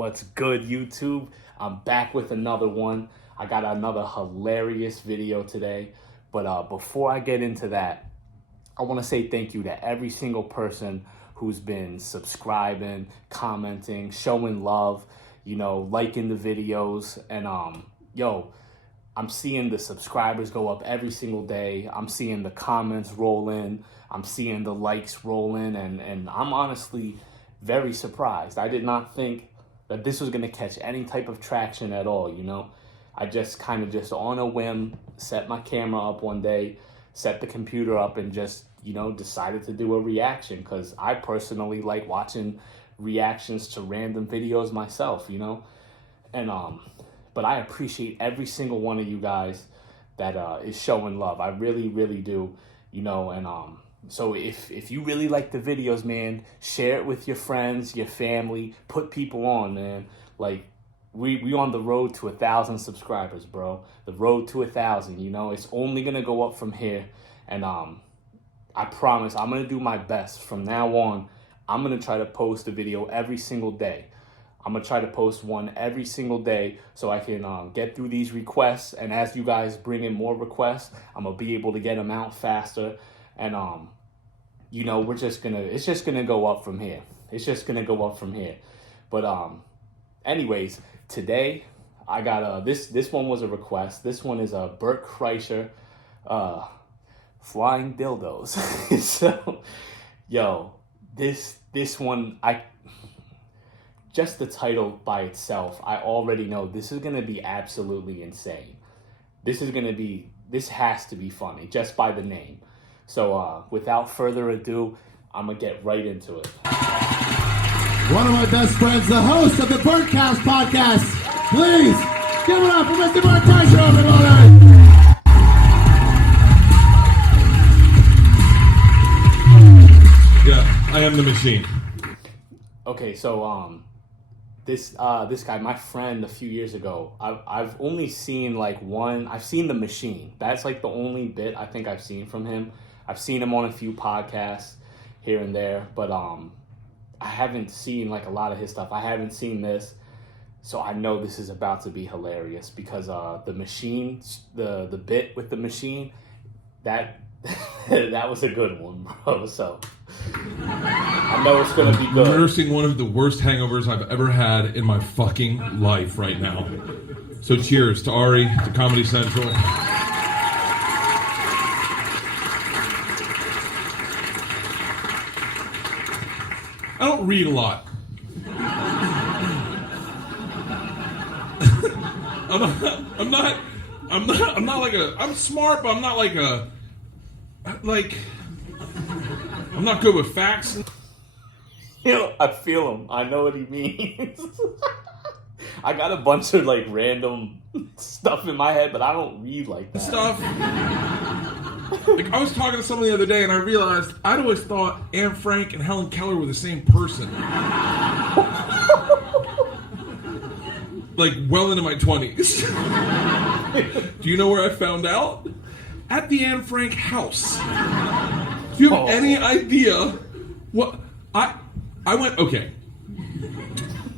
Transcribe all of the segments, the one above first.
What's good, YouTube? I'm back with another one. I got another hilarious video today. But before I get into that, I want to say thank you to every single person who's been subscribing, commenting, showing love, liking the videos. And I'm seeing the subscribers go up every single day. I'm seeing the comments roll in. I'm seeing the likes roll in. And I'm honestly very surprised. I did not think that this was going to catch any type of traction at all, I just kind of on a whim set my camera up one day, set the computer up, and just, decided to do a reaction because I personally like watching reactions to random videos myself, And but I appreciate every single one of you guys that is showing love. I really, really do, and so if you really like the videos, man, share it with your friends, your family, put people on, man. Like, we on the road to 1,000 subscribers, bro. The road to 1,000, it's only gonna go up from here. And I promise I'm gonna do my best from now on. I'm gonna try to post a video every single day. I'm gonna try to post one every single day so I can get through these requests. And as you guys bring in more requests, I'm gonna be able to get them out faster. And it's just gonna go up from here. It's just gonna go up from here. But anyways, today I got this one was a request. This one is a Bert Kresicher flying dildos. So this one, just the title by itself, I already know this is gonna be absolutely insane. This has to be funny just by the name. So without further ado, I'm going to get right into it. One of my best friends, the host of the Bertcast podcast. Please, give it up for Mr. Bert Kresicher, everybody. Yeah, I am the machine. Okay, so this guy, my friend, a few years ago, I've only seen I've seen the machine. That's like the only bit I think I've seen from him. I've seen him on a few podcasts here and there, but I haven't seen a lot of his stuff. I haven't seen this, so I know this is about to be hilarious because the machine, the bit with the machine, that was a good one, bro. So I know it's gonna be good. I'm nursing one of the worst hangovers I've ever had in my fucking life right now. So cheers to Ari, to Comedy Central. I don't read a lot. I'm smart, but I'm not I'm not good with facts. I feel him. I know what he means. I got a bunch of random stuff in my head, but I don't read like that. Stuff. I was talking to someone the other day and I realized I'd always thought Anne Frank and Helen Keller were the same person. Well into my 20s. Do you know where I found out? At the Anne Frank house. Do you have any idea what I went? Okay.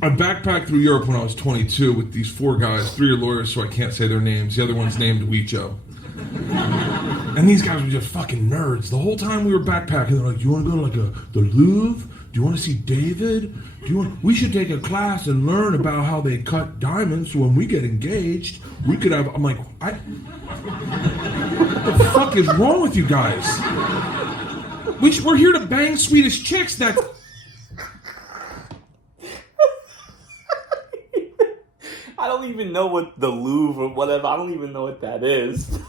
I backpacked through Europe when I was 22 with these 4 guys. 3 are lawyers, so I can't say their names. The other one's named Weicho. And these guys were just fucking nerds. The whole time we were backpacking, they're like, "Do you want to go to the Louvre? Do you want to see David? We should take a class and learn about how they cut diamonds so when we get engaged, we could have..." I'm like, what the fuck is wrong with you guys? We're here to bang Swedish chicks. That I don't even know what the Louvre or whatever. I don't even know what that is.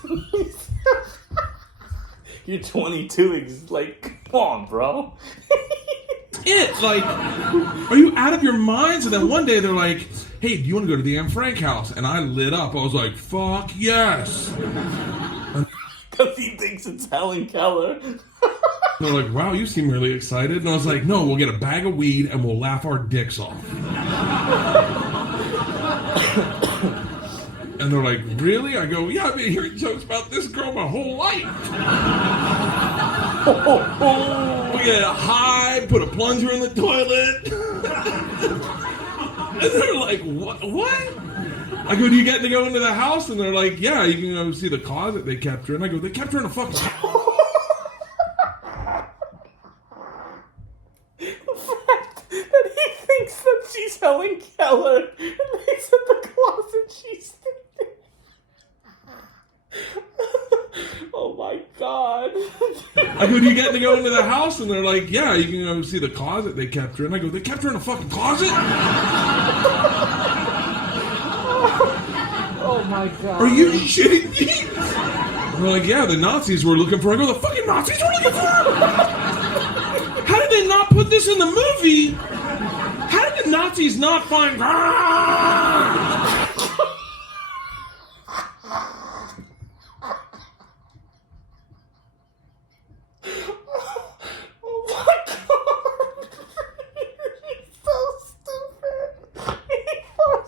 You're 22. It's come on, bro. Are you out of your minds? And then one day they're like, "Hey, do you want to go to the Anne Frank house?" And I lit up. I was like, "Fuck yes." Because he thinks it's Helen Keller. They're like, "Wow, you seem really excited." And I was like, "No, we'll get a bag of weed and we'll laugh our dicks off." And they're like, "Really?" I go, "Yeah, I've been hearing jokes about this girl my whole life." We get high, put a plunger in the toilet. And they're like, what? I go, do you get to go into the house? And they're like, yeah, you can go see the closet they kept her in. I go, they kept her in a fucking... That he thinks that she's Helen Keller and he's in the closet she's in. Oh my god. I go, do you get to go into the house? And they're like, yeah, you can go see the closet they kept her in. I go, they kept her in a fucking closet? Oh my god. Are you shitting me? They're like, yeah, the Nazis were looking for her. I go, the fucking Nazis were looking for her? How did they not put this in the movie? How did the Nazis not find... Oh my god. He's so stupid. He thought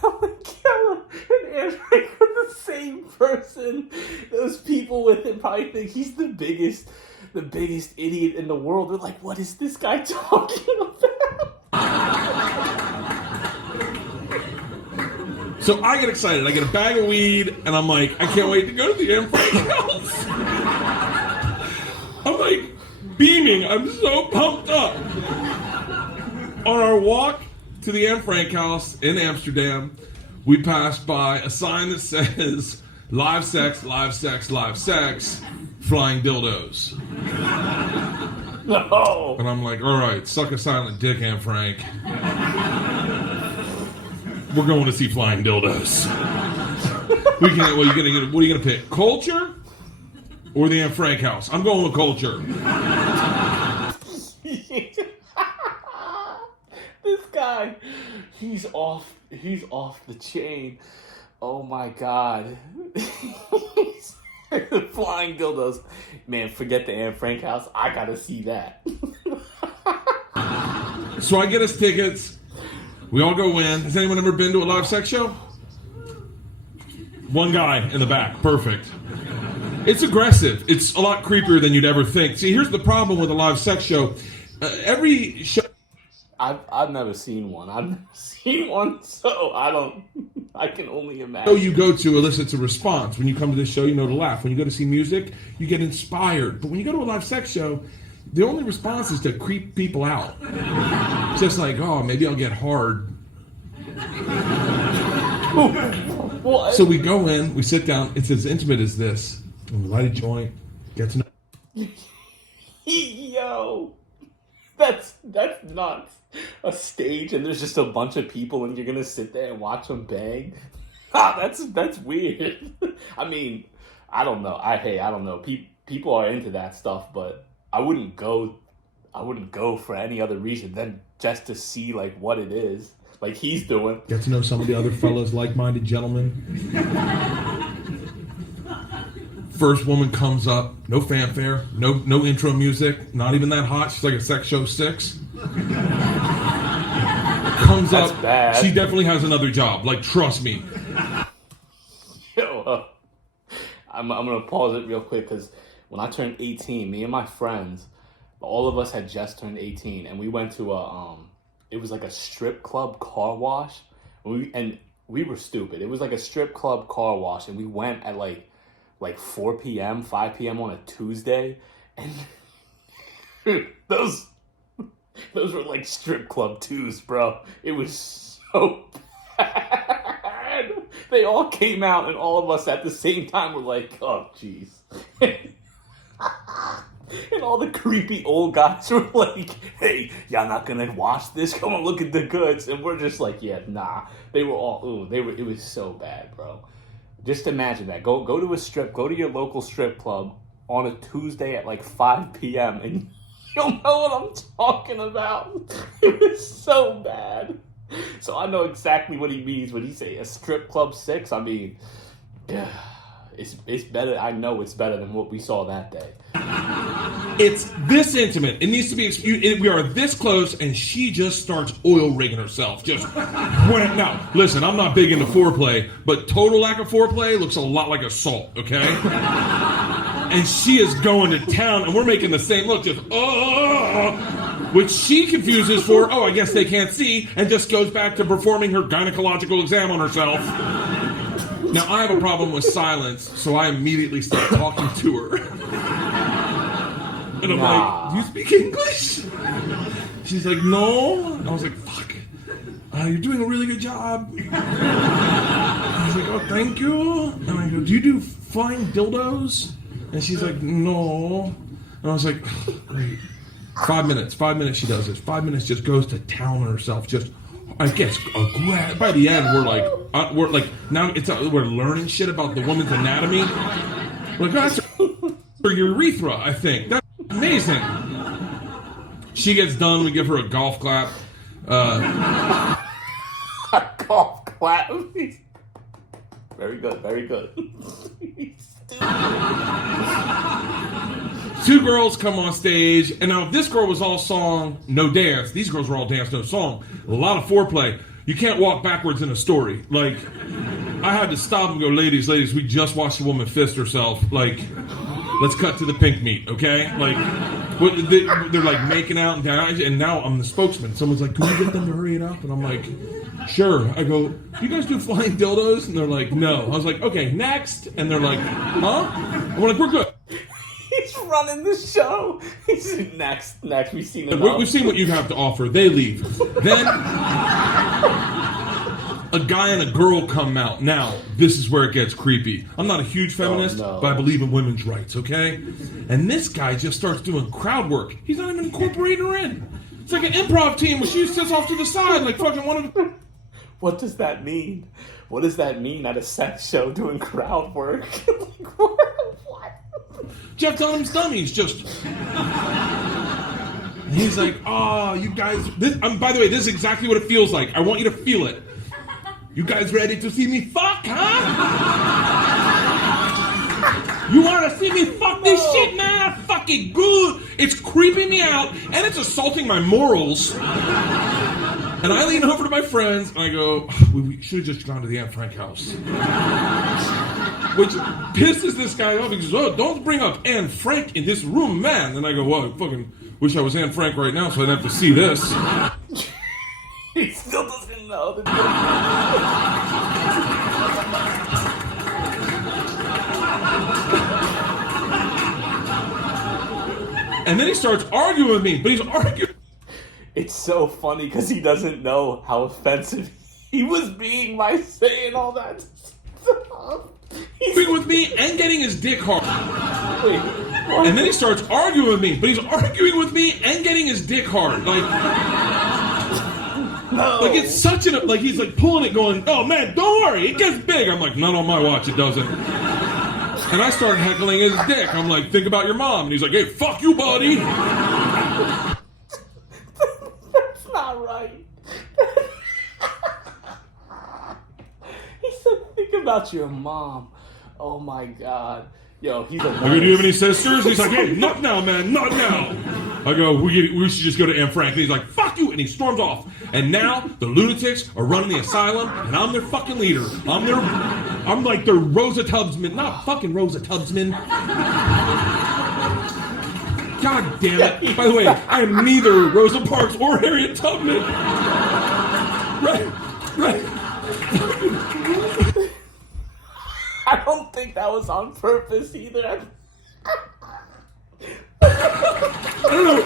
Helen Keller and Anne Frank were the same person. Those people with him probably think he's the biggest idiot in the world. They're like, what is this guy talking about? So I get excited. I get a bag of weed, and I'm like, I can't wait to go to the Anne Frank house. I'm like beaming. I'm so pumped up. On our walk to the Anne Frank house in Amsterdam, we passed by a sign that says, live sex, live sex, live sex, flying dildos. No. And I'm like, all right, suck a silent dick, Anne Frank. We're going to see flying dildos. What are you gonna pick? Culture or the Anne Frank house? I'm going with culture. This guy, he's off the chain. Oh my god. Flying dildos. Man, forget the Anne Frank house. I gotta see that. So I get us tickets. We all go in. Has anyone ever been to a live sex show? One guy in the back. Perfect. It's aggressive. It's a lot creepier than you'd ever think. See, here's the problem with a live sex show. Every show... I've never seen one. So I can only imagine. You go to elicits a response. When you come to this show, you know to laugh. When you go to see music, you get inspired. But when you go to a live sex show, the only response is to creep people out. It's just like, oh, maybe I'll get hard. What? So we go in, we sit down. It's as intimate as this. And we light a joint, get to know. Yo, that's not a stage, and there's just a bunch of people, and you're gonna sit there and watch them bang. That's weird. I mean, I don't know. I don't know. People are into that stuff, but I wouldn't go for any other reason than just to see like what it is, like he's doing. Get to know some of the other fellas, like-minded gentlemen. First woman comes up, no fanfare, no intro music, not even that hot. She's like a sex show 6. Comes That's up, bad. She definitely has another job. Like, trust me. Yo, I'm gonna pause it real quick because when I turned 18, me and my friends, all of us had just turned 18, and we went to it was like a strip club car wash. And we were stupid. It was like a strip club car wash, and we went at like 4 p.m., 5 p.m. on a Tuesday, and those were like strip club 2s, bro. It was so bad. They all came out, and all of us at the same time were like, oh, jeez. And all the creepy old guys were like, hey, y'all not gonna watch this? Come on, look at the goods. And we're just like, yeah, nah. They were all, it was so bad, bro. Just imagine that. Go to your local strip club on a Tuesday at like 5 p.m. and you'll know what I'm talking about. It was so bad. So I know exactly what he means when he say a strip club 6. I mean, it's better. I know it's better than what we saw that day. It's this intimate. It needs to be. We are this close, and she just starts oil rigging herself. Now, listen, I'm not big into foreplay, but total lack of foreplay looks a lot like assault. Okay, and she is going to town, and we're making the same look. which she confuses for, oh, I guess they can't see, and just goes back to performing her gynecological exam on herself. Now, I have a problem with silence, so I immediately start talking to her. And I'm like, do you speak English? She's like, no. And I was like, fuck. You're doing a really good job. I was like, oh, thank you. And I go, do you do flying dildos? And she's like, no. And I was like, oh, great. 5 minutes she does this. 5 minutes just goes to town on herself. Just, I guess, by the end, we're like, now we're learning shit about the woman's anatomy. We're like, that's her urethra, I think. That's amazing. She gets done. We give her a golf clap. A golf clap. Very good, very good. Two girls come on stage, and now this girl was all song, no dance. These girls were all dance, no song. A lot of foreplay. You can't walk backwards in a story. Like, I had to stop and go, ladies, we just watched a woman fist herself. Like, let's cut to the pink meat, okay? Like, they're like making out, and now I'm the spokesman. Someone's like, can we get them to hurry it up? And I'm like, sure. I go, you guys do flying dildos? And they're like, no. I was like, okay, next. And they're like, huh? I'm like, we're good. He's running the show. He's next. We've seen it. We've seen what you have to offer. They leave. Then a guy and a girl come out. Now, this is where it gets creepy. I'm not a huge feminist, but I believe in women's rights, okay? And this guy just starts doing crowd work. He's not even incorporating her in. It's like an improv team where she sits off to the side like fucking one of them. What does that mean? What does that mean at a sex show doing crowd work? Like, what? Jeff Dunham's dummies just. He's like, oh, you guys. By the way, this is exactly what it feels like. I want you to feel it. You guys ready to see me fuck, huh? You want to see me fuck this shit, man? I fucking good. It's creeping me out, and it's assaulting my morals. And I lean over to my friends, and I go, we should have just gone to the Anne Frank house. Which pisses this guy off. He goes, oh, don't bring up Anne Frank in this room, man. And I go, well, I fucking wish I was Anne Frank right now so I'd have to see this. He still doesn't know. And then he starts arguing with me, but he's arguing. It's so funny because he doesn't know how offensive he was being by saying all that stuff. He's with me and getting his dick hard. Wait, and then he starts arguing with me, but he's arguing with me and getting his dick hard. Like, no. Like it's such an, like he's like pulling it going, oh man, don't worry, it gets big. I'm like, not on my watch, it doesn't. And I start heckling his dick. I'm like, think about your mom. And he's like, hey, fuck you, buddy. That's not right. He said, think about your mom. Oh my God. Yo, he's a I go, do you have any sisters? He's like, hey, not now, man, not now. I go, we should just go to Anne Frank. And he's like, fuck you, and he storms off. And now the lunatics are running the asylum, and I'm their fucking leader. I'm like their Rosa Tubbsman, not fucking Rosa Tubbsman. God damn it. By the way, I am neither Rosa Parks or Harriet Tubman. Right. I don't think that was on purpose either. I don't know.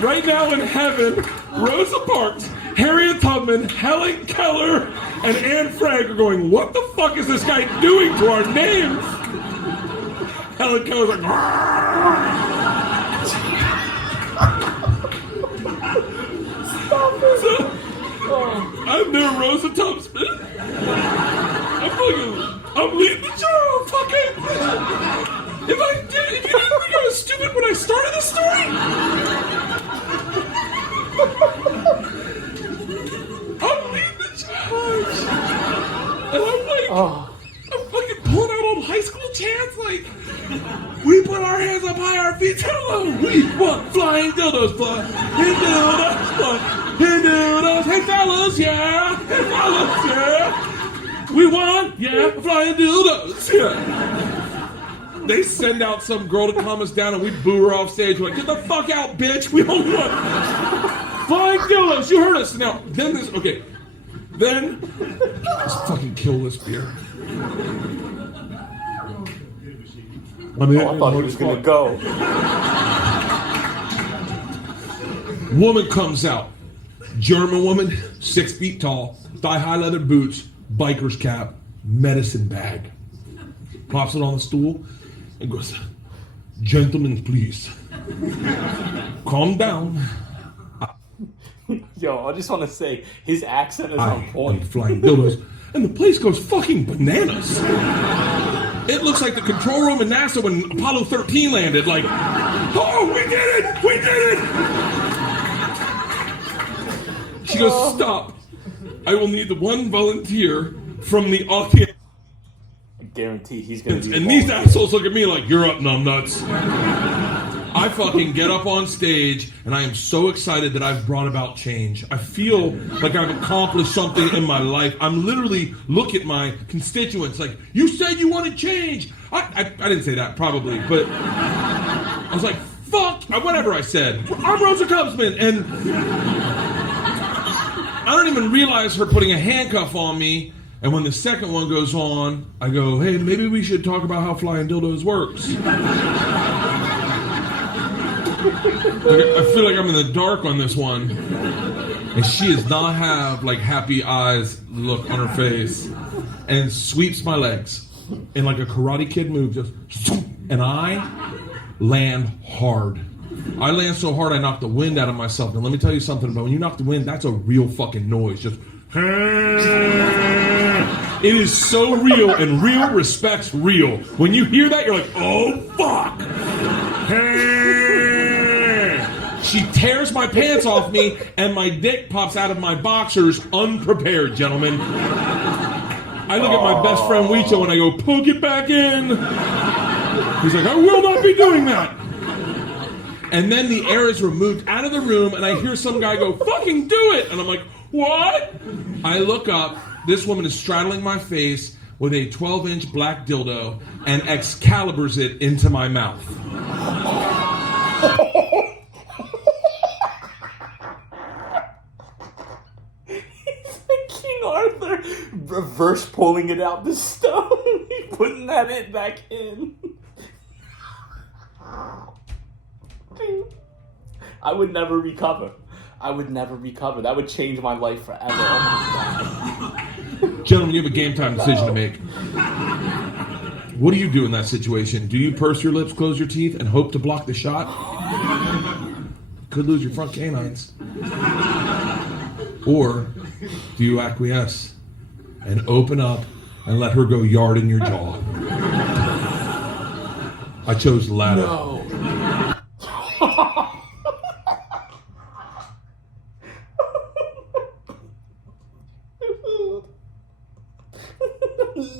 Right now in heaven, Rosa Parks, Harriet Tubman, Helen Keller, and Anne Frank are going, what the fuck is this guy doing to our names? Helen Keller's like, so, I'm their Rosa Tubbsman. I'm leading the show, fucking. If you didn't think I was stupid when I started this story, I'm leading the charge. And I'm like, I'm fucking pulling out old high school chants like, we put our hands up high, our feet down low. We want flying dildos, flying dildos, flying dildos. Hey fellas, yeah. Hey fellas, yeah. We want, yeah, flying dildos, yeah. They send out some girl to calm us down, and we boo her off stage. We're like, get the fuck out, bitch. We don't want flying dildos. You heard us. Now, then this. Okay. Then let's fucking kill this beer. I thought he was gonna go. Woman comes out. German woman, 6 feet tall, thigh-high leather boots, biker's cap, medicine bag. Plops it on the stool and goes, gentlemen, please. Calm down. Yo, I just want to say, his accent is on point. Flying dildos. And the place goes fucking bananas. It looks like the control room in NASA when Apollo 13 landed. Like, oh, we did it! We did it! She goes, stop. I will need the one volunteer from the audience. I guarantee he's going to be. And these assholes look at me like, you're up, numbnuts. I fucking get up on stage, and I am so excited that I've brought about change. I feel like I've accomplished something in my life. I'm literally look at my constituents like, you said you wanted change. I didn't say that, probably, but I was like, fuck, whatever I said. I'm Rosa Cubsman, and I don't even realize her putting a handcuff on me. And when the second one goes on, I go, hey, maybe we should talk about how flying dildos works. I feel like I'm in the dark on this one. And she does not have like happy eyes look on her face. And sweeps my legs in like a Karate Kid move, just, and I land hard. I land so hard I knock the wind out of myself. And let me tell you something about when you knock the wind, that's a real fucking noise. Just it is so real, and real respects real. When you hear that, you're like, oh fuck. She tears my pants off me, and my dick pops out of my boxers unprepared, gentlemen. I look at my best friend Weecho and I go, poke it back in. He's like, I will not be doing that. And then the air is removed out of the room, and I hear some guy go, fucking do it. And I'm like, what? I look up. This woman is straddling my face with a 12-inch black dildo and Excaliburs it into my mouth. Arthur reverse pulling it out the stone, putting that it back in. I would never recover. That would change my life forever. Oh my God. Gentlemen, you have a game time decision to make. What do you do in that situation? Do you purse your lips, close your teeth, and hope to block the shot? Could lose your front canines. Or do you acquiesce and open up and let her go yard in your jaw? I chose the latter. No.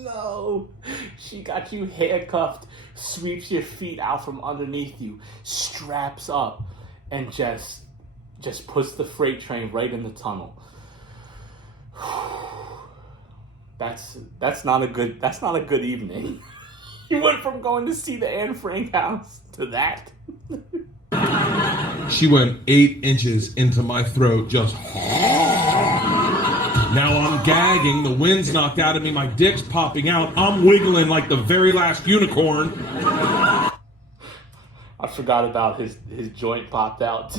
No. She got you handcuffed, sweeps your feet out from underneath you, straps up, and just puts the freight train right in the tunnel. That's not a good evening. You went from going to see the Anne Frank house to that. She went 8 inches into my throat, just. Now I'm gagging, the wind's knocked out of me, my dick's popping out, I'm wiggling like the very last unicorn. I forgot about his joint popped out.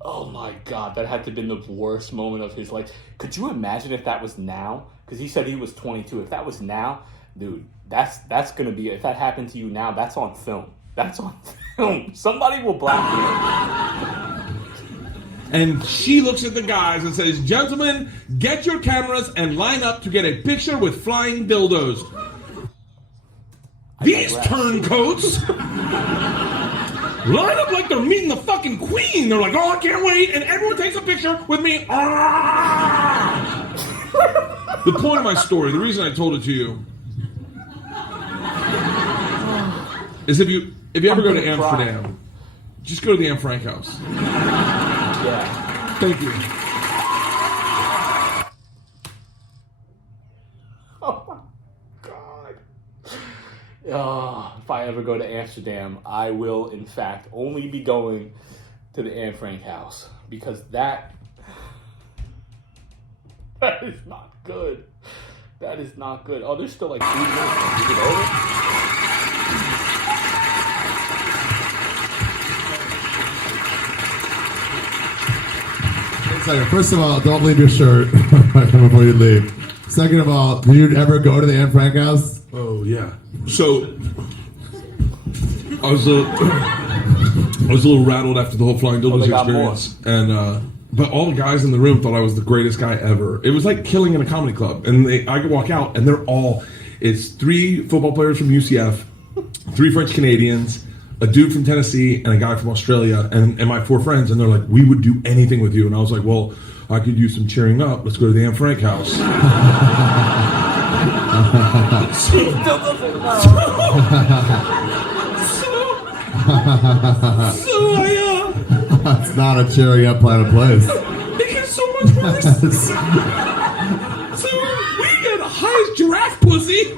Oh my God, that had to have been the worst moment of his life. Could you imagine if that was now? Because he said he was 22. If that was now, dude, that's gonna be, if that happened to you now, that's on film. That's on film. Somebody will blackmail. And she looks at the guys and says, gentlemen, get your cameras and line up to get a picture with flying dildos. These turncoats line up like they're meeting the fucking queen. They're like, oh, I can't wait. And everyone takes a picture with me. The point of my story, the reason I told it to you, is if you ever go to Amsterdam, just go to the Anne Frank house. Yeah. Thank you. Oh my God. If I ever go to Amsterdam, I will, in fact, only be going to the Anne Frank house because that is not good. That is not good. Oh, there's still like 3 minutes. Is it over? First of all, don't leave your shirt before you leave. Second of all, did you ever go to the Anne Frank house? Oh yeah. So I was a little rattled after the whole Flying Dildos experience, and but all the guys in the room thought I was the greatest guy ever. It was like killing in a comedy club, and I could walk out, and it's 3 football players from UCF, 3 French Canadians, a dude from Tennessee, and a guy from Australia, and my 4 friends, and they're like, we would do anything with you, and I was like, well, I could use some cheering up. Let's go to the Anne Frank house. She still doesn't know. So I It's not a cheering up kind of place. it gets so much worse. So we get the highest giraffe pussy.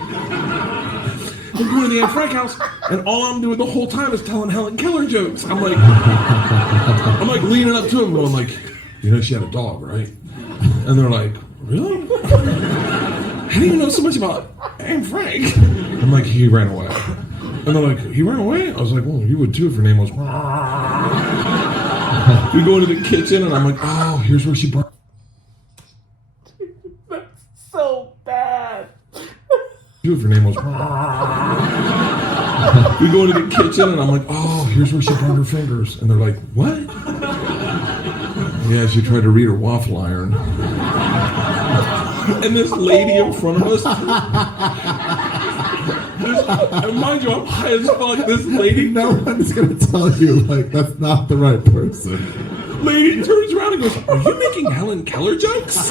I'm going to the Anne Frank house, and all I'm doing the whole time is telling Helen Keller jokes. I'm like leaning up to him, going like, you know, she had a dog, right? And they're like, really? How do you know so much about Anne Frank? I'm like, he ran away. And they're like, he ran away? I was like, well, you would too if her name was. We go into the kitchen, and I'm like, oh, here's where she burned. That's so bad. If her name was. We go into the kitchen, and I'm like, oh, here's where she burned her fingers. And they're like, what? Yeah, she tried to read her waffle iron. And this lady in front of us, and mind you, I'm high as fuck. This lady, No one's gonna tell you like that's not the right person. lady turns around and goes, are you making Helen Keller jokes?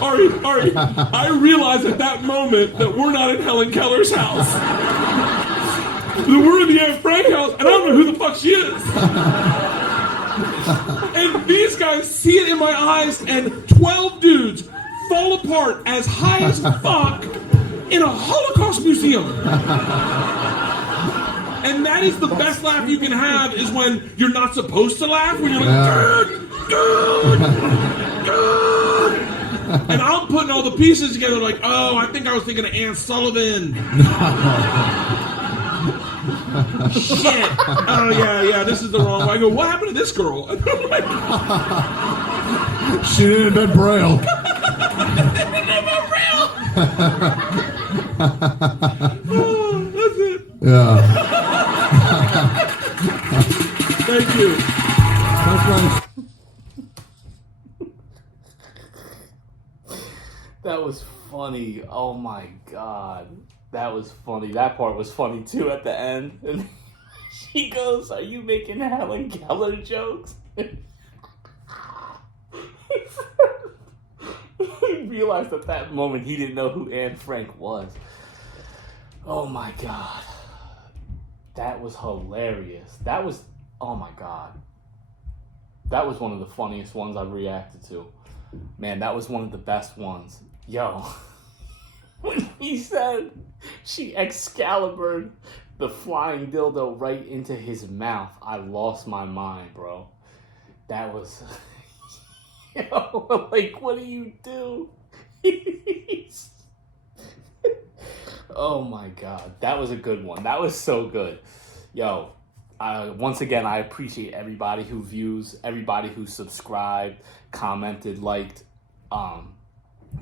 Ari, I realize at that moment that we're not in Helen Keller's house. That we're in the Anne Frank house, and I don't know who the fuck she is. And these guys see it in my eyes, and 12 dudes fall apart as high as fuck in a Holocaust museum. And that is the best laugh you can have, is when you're not supposed to laugh, when you're like, dude. And I'm putting all the pieces together like, oh, I think I was thinking of Ann Sullivan. Shit. Oh, yeah, this is the wrong one. I go, what happened to this girl? And I'm like, She didn't invent Braille. oh, that's it. Yeah. Thank you. That's right. That was funny. Oh my god. That was funny. That part was funny too at the end. And she goes, are you making Helen Keller jokes? He realized at that moment he didn't know who Anne Frank was. Oh my god. That was hilarious. That was, oh my god. That was one of the funniest ones I've reacted to. Man, that was one of the best ones. Yo, when he said she Excalibured the flying dildo right into his mouth, I lost my mind, bro. That was, yo, like, what do you do? Oh my god, that was a good one. That was so good. Yo, once again, I appreciate everybody who views, everybody who subscribed, commented, liked.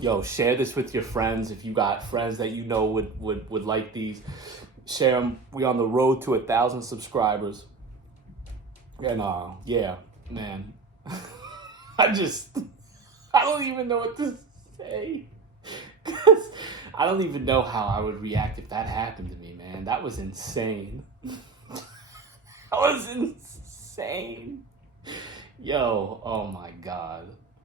Yo, share this with your friends. If you got friends that you know would like these, share them. We on the road to 1,000 subscribers. And yeah, man. I don't even know what to say. 'Cause I don't even know how I would react if that happened to me, man. That was insane. That was insane. Yo, oh my god.